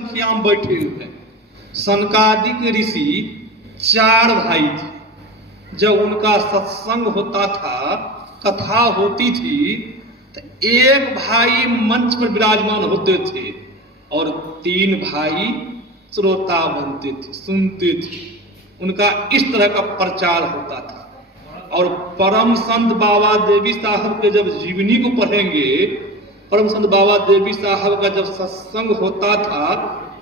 संख्या में बैठे हुए हैं। सनकादिक ऋषि 4 भाई थे। जब उनका सत्संग होता था, कथा होती थी, तो एक भाई मंच पर विराजमान होते थे और 3 भाई श्रोता बनते थे, सुनते थे। उनका इस तरह का प्रचार होता था। और परम संत बाबा देवी साहब के जब जीवनी को पढ़ेंगे, परम संत बाबा देवी साहब का जब सत्संग होता था,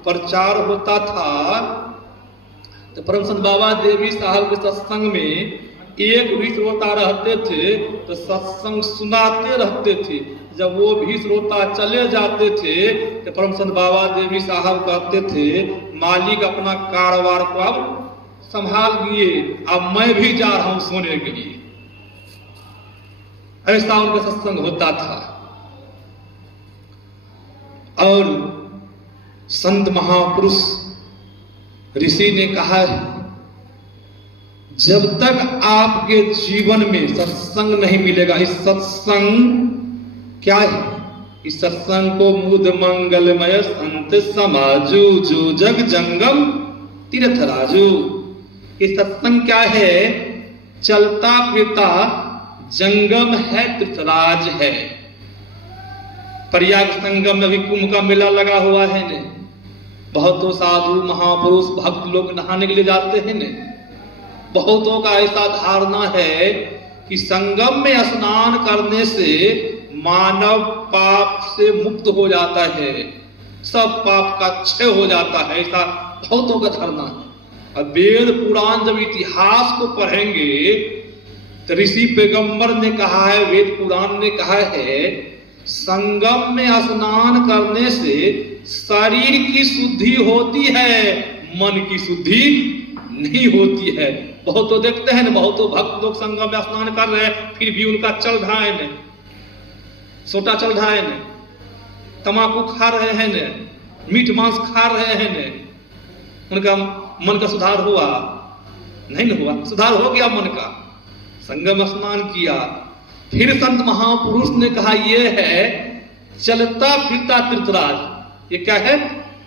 प्रचार होता था, तो परम संत बाबा देवी साहब के सत्संग में एक भी श्रोता रहते थे तो सत्संग सुनाते रहते थे। जब वो भी श्रोता चले जाते थे तो परम संत बाबा देवी साहब कहते थे, मालिक अपना कारोबार को अब संभाल लिए, अब मैं भी जा रहा हूं सोने के लिए। ऐसा उनका सत्संग होता था। और संत महापुरुष ऋषि ने कहा है, जब तक आपके जीवन में सत्संग नहीं मिलेगा, इस सत्संग क्या है? इस सत्संग को मुद मंगलमय संत समाजू, जो जग जंगम तीर्थ राजू। ये सत्संग क्या है? चलता फिरता जंगम है, तीर्थराज है। प्रयाग संगम में अभी कुंभ का मेला लगा हुआ है ने, बहुतों साधु महापुरुष भक्त लोग नहाने के लिए जाते हैं ने। बहुतों का ऐसा धारणा है कि संगम में स्नान करने से मानव पाप से मुक्त हो जाता है, सब पाप का क्षय हो जाता है, ऐसा बहुतों का धारणा है। और वेद पुराण जब इतिहास को पढ़ेंगे तो ऋषि पैगंबर ने कहा है, वेद पुराण ने कहा है, संगम में स्नान करने से शरीर की शुद्धि होती है, मन की शुद्धि नहीं होती है। बहुत तो देखते हैं ना, बहुत तो भक्त लोग संगम में स्नान कर रहे हैं, फिर भी उनका चल रहा है न, सोटा चल रहा है न, तमाकू खा रहे हैं न, मीट मांस खा रहे हैं न, उनका मन का सुधार हुआ नहीं न हुआ? सुधार हो गया मन का, संगम स्नान किया। फिर संत महापुरुष ने कहा, ये है चलता फिरता तीर्थराज। ये क्या है?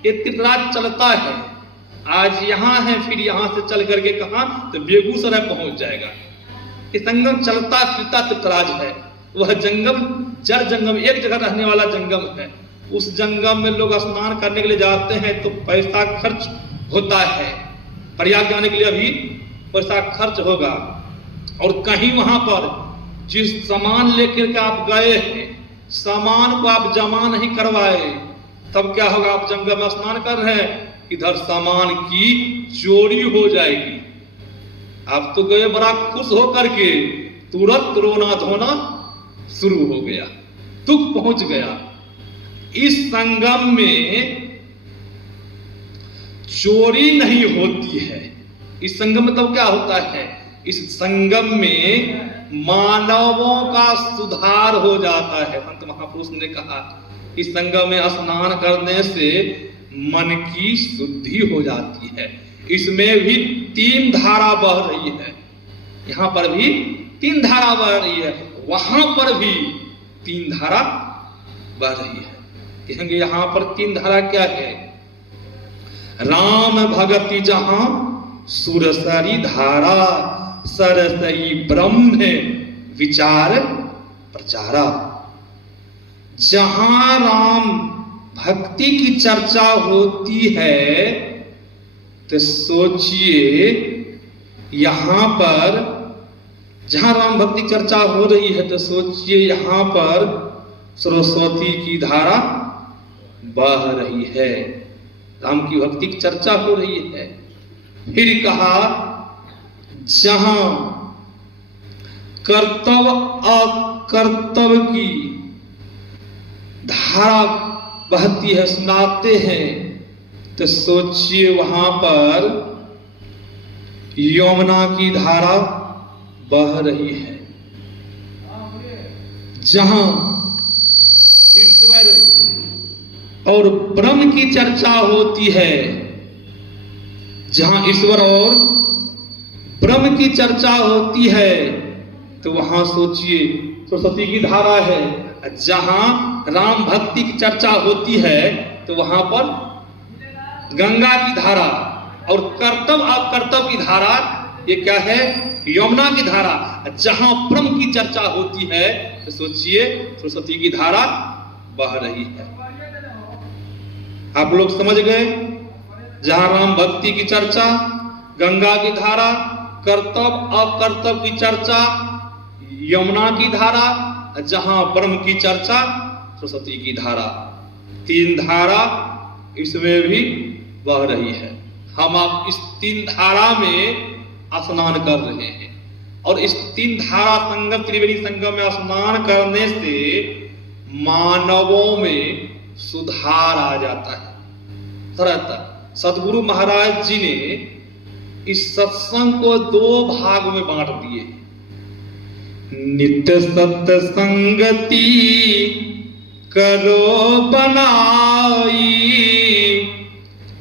ये तीर्थराज चलता है, आज यहाँ है, फिर यहाँ से चल करके कहा तो बेगूसराय पहुंच जाएगा। ये संगम चलता फिरता तीर्थराज है। वह जंगम जल जंगम, एक जगह रहने वाला जंगम है। उस जंगम में लोग स्नान करने के लिए जाते हैं तो पैसा खर्च होता है। प्रयाग जाने के लिए अभी पैसा खर्च होगा। और कहीं वहां पर जिस सामान लेकर के आप गए हैं, सामान को आप जमा नहीं करवाए, तब क्या होगा? आप जंगल में स्नान कर रहे हैं, इधर सामान की चोरी हो जाएगी। आप तो गए बड़ा खुश होकर के, तुरंत रोना धोना शुरू हो गया, दुख पहुंच गया। इस संगम में चोरी नहीं होती है। इस संगम में तब क्या होता है? इस संगम में मानवों का सुधार हो जाता है। संत महापुरुष ने कहा, इस संगम में स्नान करने से मन की शुद्धि हो जाती है। इसमें भी 3 धारा बह रही है। यहां पर भी 3 धारा बह रही है, वहां पर भी 3 धारा बह रही है। कहेंगे यहां पर 3 धारा क्या है? राम भगति जहां सुरसरी धारा, सरसई ब्रह्म विचार प्रचारा। जहां राम भक्ति की चर्चा होती है तो सोचिए, यहां पर जहां राम भक्ति चर्चा हो रही है तो सोचिए यहां पर सरस्वती की धारा बह रही है, राम की भक्ति की चर्चा हो रही है। फिर कहा, जहां कर्तव्य अकर्तव्य की धारा बहती है, सुनाते हैं, तो सोचिए वहां पर यमुना की धारा बह रही है। जहां ईश्वर और ब्रह्म की चर्चा होती है, जहां ईश्वर और ब्रह्म की चर्चा होती है, तो वहां सोचिए सरस्वती की धारा है। जहां राम भक्ति की चर्चा होती है तो वहां पर गंगा की धारा, और कर्तव्य अकर्तव्य की धारा ये क्या है? यमुना की धारा। जहां ब्रह्म की चर्चा होती है तो सोचिए सरस्वती की धारा बह रही है। आप लोग समझ गए? जहां राम भक्ति की चर्चा, गंगा की धारा, कर्तव्य अकर्तव्य की चर्चा, यमुना की धारा, जहां ब्रह्म की चर्चा सरस्वती की धारा। तीन धारा इसमें भी बह रही है। हम आप इस तीन धारा में स्नान कर रहे हैं, और इस तीन धारा संगम, त्रिवेणी संगम में स्नान करने से मानवों में सुधार आ जाता है। तरह सदगुरु महाराज जी ने इस सत्संग को दो भाग में बांट दिए। नित्य सत्संगति करो बनाई,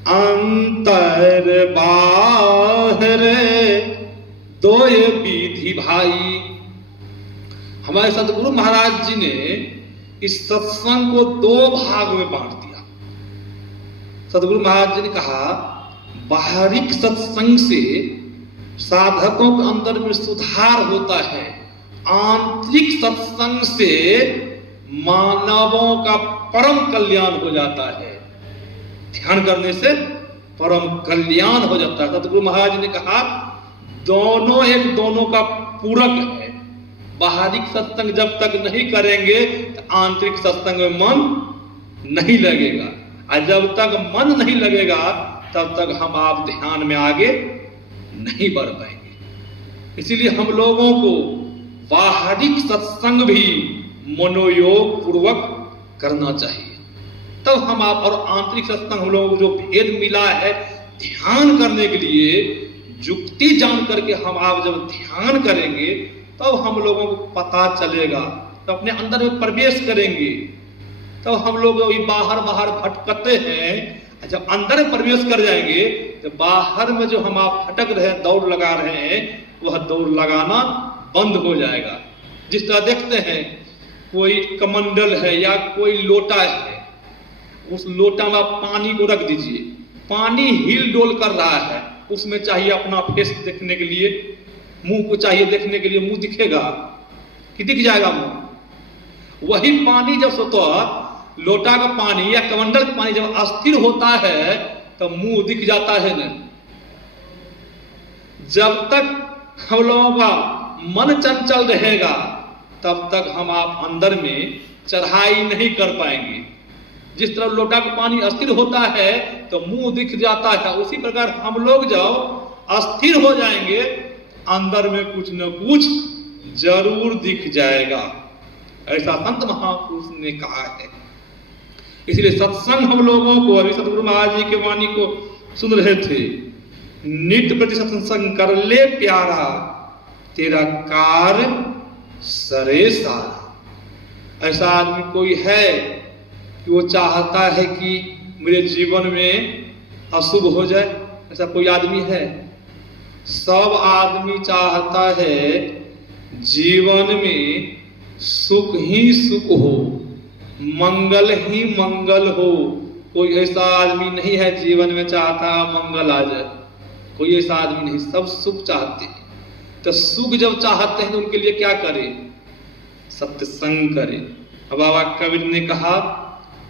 अंतर बाहर दोय विधि भाई। हमारे सदगुरु महाराज जी ने इस सत्संग को दो भाग में बांट दिया। सदगुरु महाराज जी ने कहा, बाहरिक सत्संग से साधकों के अंदर में सुधार होता है, आंतरिक सत्संग से मानवों का परम कल्याण हो जाता है। ध्यान करने से परम कल्याण हो जाता है। सदगुरु महाराज ने कहा, दोनों एक दोनों का पूरक है। बाहरिक सत्संग जब तक नहीं करेंगे तो आंतरिक सत्संग में मन नहीं लगेगा, और जब तक मन नहीं लगेगा तब तक हम आप ध्यान में आगे नहीं बढ़ पाएंगे। इसीलिए हम लोगों को बाहरिक सत्संग भी मनोयोग पूर्वक करना चाहिए, तब हम आप, और आंतरिक सत्संग हम लोगों को जो भेद मिला है ध्यान करने के लिए, युक्ति जान करके हम आप जब ध्यान करेंगे तब हम लोगों को पता चलेगा, तो अपने अंदर में प्रवेश करेंगे, तब हम लोग बाहर बाहर भटकते हैं। जब अंदर में प्रवेश कर जाएंगे तो बाहर में जो हम आप भटक रहे हैं, दौड़ लगा रहे हैं, वह दौड़ लगाना बंद हो जाएगा। जिस तरह देखते हैं कोई कमंडल है या कोई लोटा है, उस लोटा में आप पानी को रख दीजिए, पानी हिल डोल कर रहा है, उसमें चाहिए अपना फेस देखने के लिए, मुंह को चाहिए देखने के लिए, मुंह दिखेगा कि दिख जाएगा मुंह। वही पानी जब स्वतः लोटा का पानी या कमंडल का पानी जब अस्थिर होता है तो मुंह दिख जाता है न। जब तक हम लोगों का मन चंचल रहेगा तब तक हम आप अंदर में चढ़ाई नहीं कर पाएंगे। जिस तरह लोटा का पानी अस्थिर होता है तो मुंह दिख जाता है, उसी प्रकार हम लोग जब अस्थिर हो जाएंगे अंदर में कुछ न कुछ जरूर दिख जाएगा। ऐसा संत महापुरुष ने कहा है। इसलिए सत्संग हम लोगों को, अभी सतगुरु महाराज जी के वाणी को सुन रहे थे, नित्य प्रति सत्संग कर ले प्यारा, तेरा कार सरे सारा। ऐसा आदमी कोई है कि वो चाहता है कि मेरे जीवन में अशुभ हो जाए? ऐसा कोई आदमी है? सब आदमी चाहता है जीवन में सुख ही सुख हो, मंगल ही मंगल हो। कोई ऐसा आदमी नहीं है जीवन में चाहता मंगल आ जाए, कोई ऐसा आदमी नहीं। सब सुख चाहते हैं। तो सुख जब चाहते हैं तो उनके लिए क्या करें? सत्संग करें। अब बाबा कबीर ने कहा,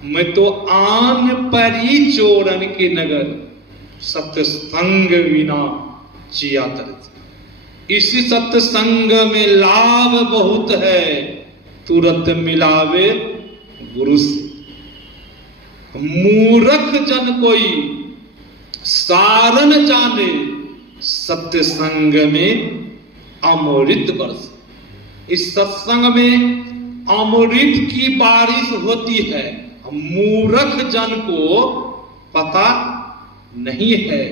मैं तो आन परी चोरन के नगर, सत्संग बिना जिया तरस। इसी सत्संग में लाभ बहुत है, तुरंत मिलावे गुरु से। मूर्ख जन कोई सारन जाने, सत्संग में अमृत बरस। इस सत्संग में अमृत की बारिश होती है। मूर्ख जन को पता नहीं है,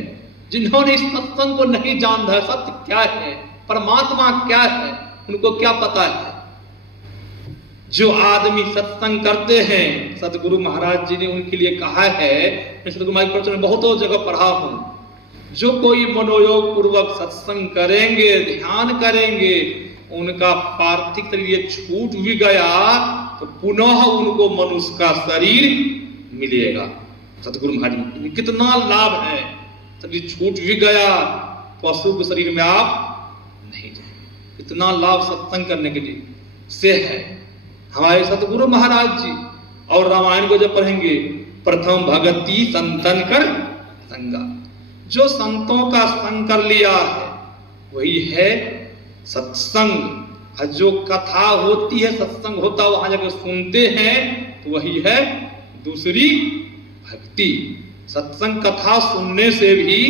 जिन्होंने इस सत्संग को नहीं जाना है, सत्य क्या है, परमात्मा क्या है, उनको क्या पता है। जो आदमी सत्संग करते हैं, सतगुरु महाराज जी ने उनके लिए कहा है, मैं सतगुरु महाराज प्रवचन में बहुत जगह पढ़ा हूं, जो कोई मनोयोग पूर्वक सत्संग करेंगे, ध्यान करेंगे, उनका पार्थिव शरीर छूट भी गया तो पुनः उनको मनुष्य का शरीर मिलेगा। सतगुरु महाराज जी कितना लाभ है, शरीर छूट भी गया, पशु के शरीर में आप नहीं जाएंगे। इतना लाभ सत्संग करने के लिए से है हमारे सतगुरु महाराज जी। और रामायण को जब पढ़ेंगे, प्रथम भगति संतन कर संगा, जो संतों का संग कर लिया है वही है सत्संग। जो कथा होती है, सत्संग होता है, वहां जाकर सुनते हैं तो वही है दूसरी भक्ति। सत्संग कथा सुनने से भी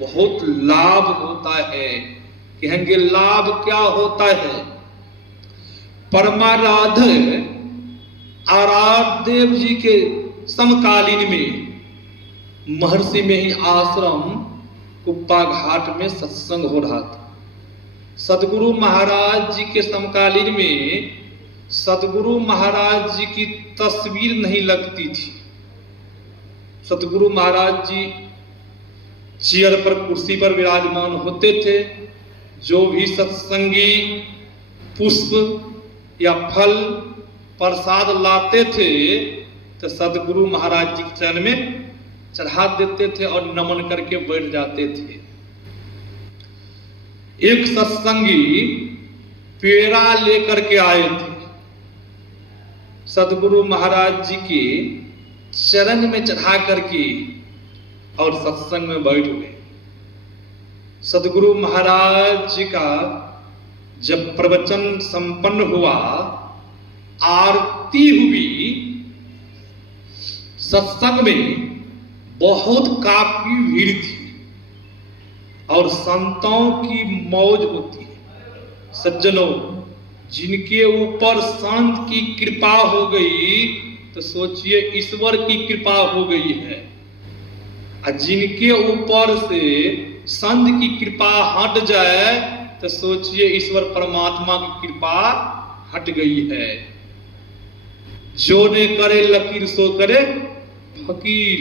बहुत लाभ होता है। कहेंगे लाभ क्या होता है? परमाराध्य आराध्य देव जी के समकालीन में महर्षि में ही आश्रम कुप्पा घाट में सत्संग हो रहा था। सतगुरु महाराज जी के समकालीन में सतगुरु महाराज जी की तस्वीर नहीं लगती थी। सतगुरु महाराज जी चेयर पर, कुर्सी पर विराजमान होते थे। जो भी सत्संगी पुष्प या फल प्रसाद लाते थे तो सतगुरु महाराज जी के चरण में चढ़ा देते थे और नमन करके बैठ जाते थे। एक सत्संगी पेड़ा लेकर के आए थे, सतगुरु महाराज जी के चरण में चढ़ा करके और सत्संग में बैठ गए। सतगुरु महाराज जी का जब प्रवचन संपन्न हुआ, आरती हुई, सत्संग में बहुत काफी भीड़ थी और संतों की मौज होती है। सज्जनों, जिनके ऊपर संत की कृपा हो गई तो सोचिए ईश्वर की कृपा हो गई है, और जिनके ऊपर से संत की कृपा हट जाए तो सोचिए ईश्वर परमात्मा की कृपा हट गई है। जो ने करे लकीर सो करे फकीर।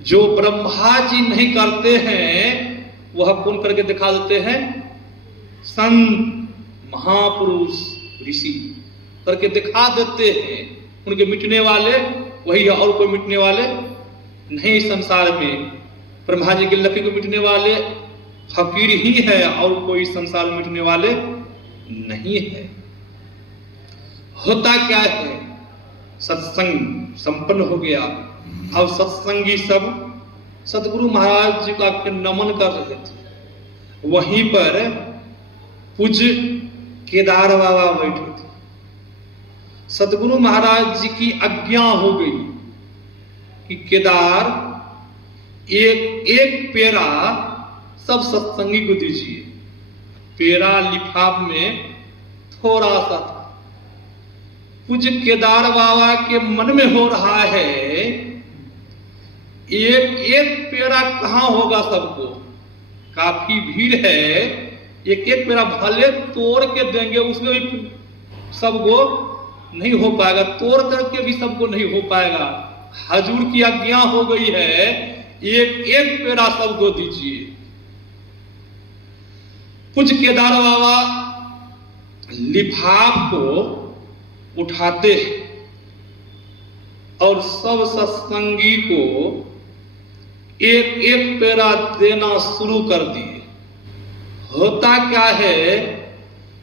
जो ब्रह्मा जी नहीं करते हैं वह कौन करके दिखा देते हैं? संत, महापुरुष, ऋषि करके दिखा देते हैं। उनके मिटने वाले वही है, और कोई मिटने वाले नहीं संसार में। ब्रह्मा जी के लकीर को मिटने वाले फकीर ही है, और कोई संसार में मिटने वाले नहीं है। होता क्या है? सत्संग संपन्न हो गया। अब सत्संगी सब सतगुरु महाराज जी का नमन कर रहे थे। वहीं पर पूज्य केदार बाबा बैठे थे। सतगुरु महाराज जी की आज्ञा हो गई कि केदार एक एक पेड़ा सब सत्संगी को दीजिए। पेड़ा लिफाफ में थोड़ा सा था। पूज्य केदार बाबा के मन में हो रहा है एक एक पेड़ा कहां होगा सबको, काफी भीड़ है, एक एक पेड़ा भले तोड़ के देंगे उसमें भी सबको नहीं हो पाएगा, तोड़ करके भी सबको नहीं हो पाएगा। हजूर की आज्ञा हो गई है एक एक पेड़ा सबको दीजिए। कुछ केदार बाबा लिफाफ को उठाते और सब सत्संगी को एक एक पेड़ा देना शुरू कर दिए। होता क्या है,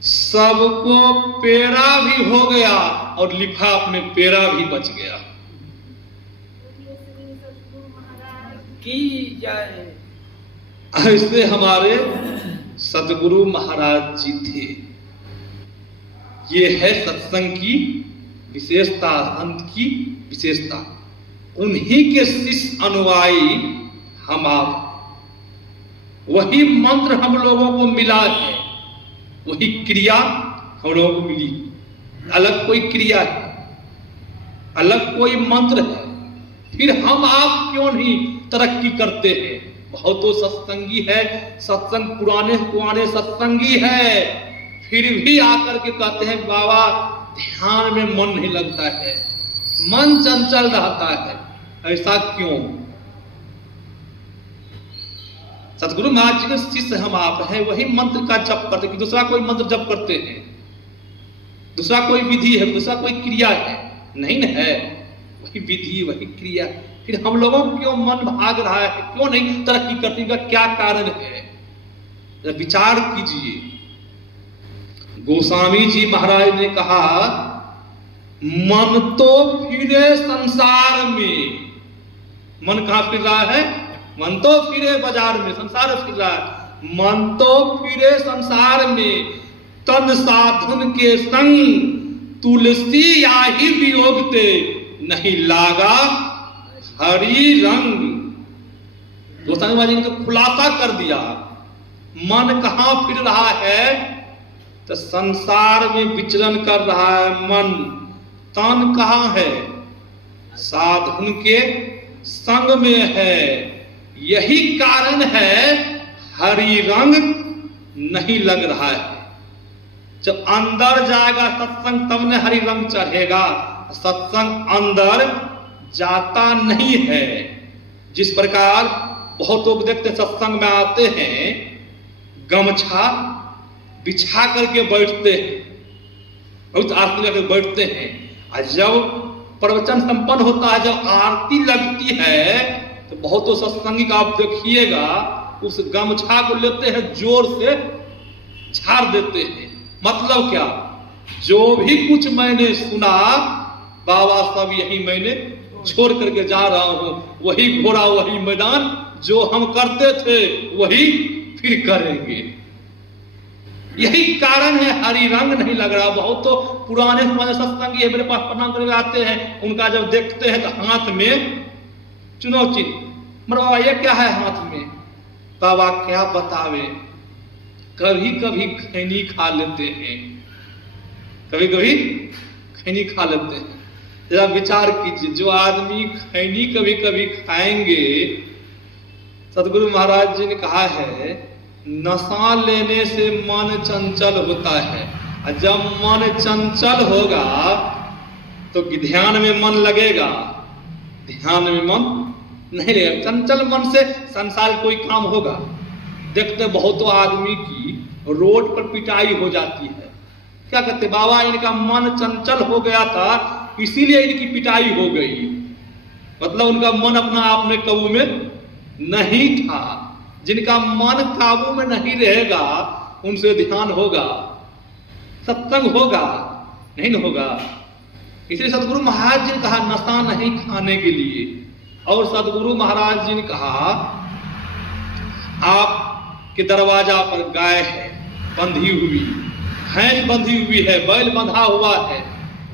सबको पेड़ा भी हो गया और लिफाफ में पेड़ा भी बच गया। की जाए। ऐसे हमारे सतगुरु महाराज जी थे। ये है सत्संग की विशेषता, संत की विशेषता। उन्हीं के शिष्य अनुयायी हम आप, वही मंत्र हम लोगों को मिला है, वही क्रिया हम लोगों को मिली। अलग कोई क्रिया है, अलग कोई मंत्र है, फिर हम आप क्यों नहीं तरक्की करते हैं? बहुत तो सत्संगी है, सत्संग पुराने पुराने सत्संगी है, फिर भी आकर के कहते हैं बाबा ध्यान में मन नहीं लगता है, मन चंचल रहता है। ऐसा क्यों? सतगुरु महाराज जी के शिष्य हम आप हैं, वही मंत्र का जप करते कि दूसरा कोई मंत्र जप करते हैं, दूसरा कोई विधि है, दूसरा कोई क्रिया है नहीं न है। वही विधि, वही क्रिया। फिर हम लोगों को क्यों मन भाग रहा है, क्यों नहीं तरक्की करने का क्या कारण है? जरा विचार कीजिए। गोस्वामी जी महाराज ने कहा, मन तो फिरे संसार में। मन कहां फिर रहा है? मन तो फिरे बाजार में, संसार फिर रहा है। मन तो फिरे संसार में, तन साधन के संग तुलसी याही वियोगते, नहीं लागा हरि रंग। गोस्वामी महाराज ने तो खुलासा कर दिया, मन कहां फिर रहा है? तो संसार में विचरण कर रहा है मन। तन कहां है? साधन के संग में है। यही कारण है हरि रंग नहीं लग रहा है। जब अंदर जाएगा सत्संग तब न हरि रंग चढ़ेगा। सत्संग अंदर जाता नहीं है। जिस प्रकार बहुत लोग देखते सत्संग में आते हैं, गमछा बिछा करके बैठते हैं, बहुत आरती लेकर बैठते हैं, और जब प्रवचन संपन्न होता है, जब आरती लगती है, तो बहुत तो सत्संगी का आप देखिएगा उस गमछा को लेते हैं, जोर से झाड़ देते हैं। मतलब क्या? जो भी कुछ मैंने सुना बाबा सब यही मैंने छोड़ करके जा रहा हूं, वही घोड़ा वही मैदान, जो हम करते थे वही फिर करेंगे। यही कारण है हरि रंग नहीं लग रहा। बहुत तो पुराने सत्संगी है, मेरे पास प्रणाम करने आते हैं, उनका जब देखते हैं तो हाथ में चुनाव चिन्ह। मर बाबा ये क्या है हाथ में? बाबा क्या बतावे, कभी कभी खैनी खा लेते हैं, कभी कभी खैनी खा लेते हैं। जरा विचार कीजिए, जो आदमी खैनी कभी कभी खाएंगे, सदगुरु महाराज जी ने कहा है, नशा लेने से मन चंचल होता है, और जब मन चंचल होगा तो ध्यान में मन लगेगा, ध्यान में मन नहीं लगेगा। चंचल मन से संसार कोई काम होगा। देखते बहुत आदमी की रोड पर पिटाई हो जाती है, क्या कहते? बाबा इनका मन चंचल हो गया था, इसीलिए इनकी पिटाई हो गई। मतलब उनका मन अपना आप में काबू में नहीं था। जिनका मन काबू में नहीं रहेगा, उनसे ध्यान होगा, सत्संग होगा, नहीं न होगा। इसलिए सदगुरु महाराज जी ने कहा नशा नहीं खाने के लिए। और सदगुरु महाराज जी ने कहा, आपके दरवाजा पर गाय है बंधी हुई, भैंस बंधी हुई है, बैल बंधा हुआ है,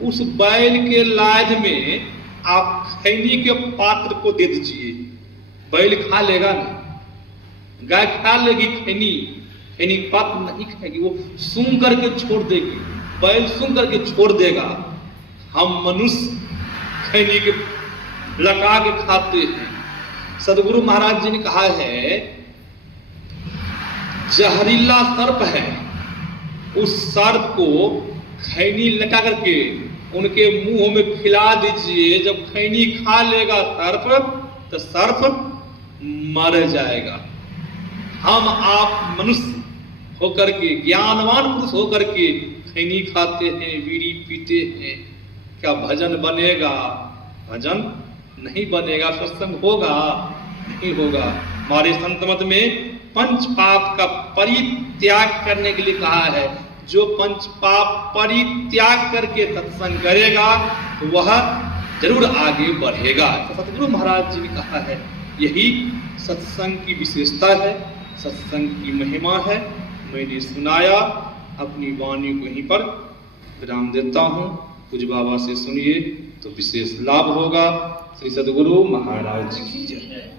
उस बैल के लाद में आप खैनी के पात्र को दे दीजिए, बैल खा लेगा ना। गाय खा लेगी खैनी, खैनी पात्र नहीं खाएगी, वो सूंघ करके छोड़ देगी, बैल सूंघ करके छोड़ देगा। हम मनुष्य खैनी के लगा के खाते हैं। सदगुरु महाराज जी ने कहा है, जहरीला सर्प है, उस सर्प को खैनी लगा करके उनके मुंह में खिला दीजिए। जब खैनी खा लेगा सर्प, तो सर्प मर जाएगा। हम आप मनुष्य होकर के, ज्ञानवान पुरुष होकर के खैनी खाते हैं, बीड़ी पीते हैं, क्या भजन बनेगा? भजन नहीं बनेगा। सत्संग होगा? नहीं होगा। हमारे संत मत में पंच पाप का परित्याग करने के लिए कहा है। जो पंच पाप परित्याग करके सत्संग करेगा वह जरूर आगे बढ़ेगा। तो सतगुरु महाराज जी ने कहा है, यही सत्संग की विशेषता है, सत्संग की महिमा है। मैंने सुनाया, अपनी वाणी को यहीं पर विराम देता हूँ। कुछ बाबा से सुनिए तो विशेष लाभ होगा। श्री सद्गुरु महाराज की जय।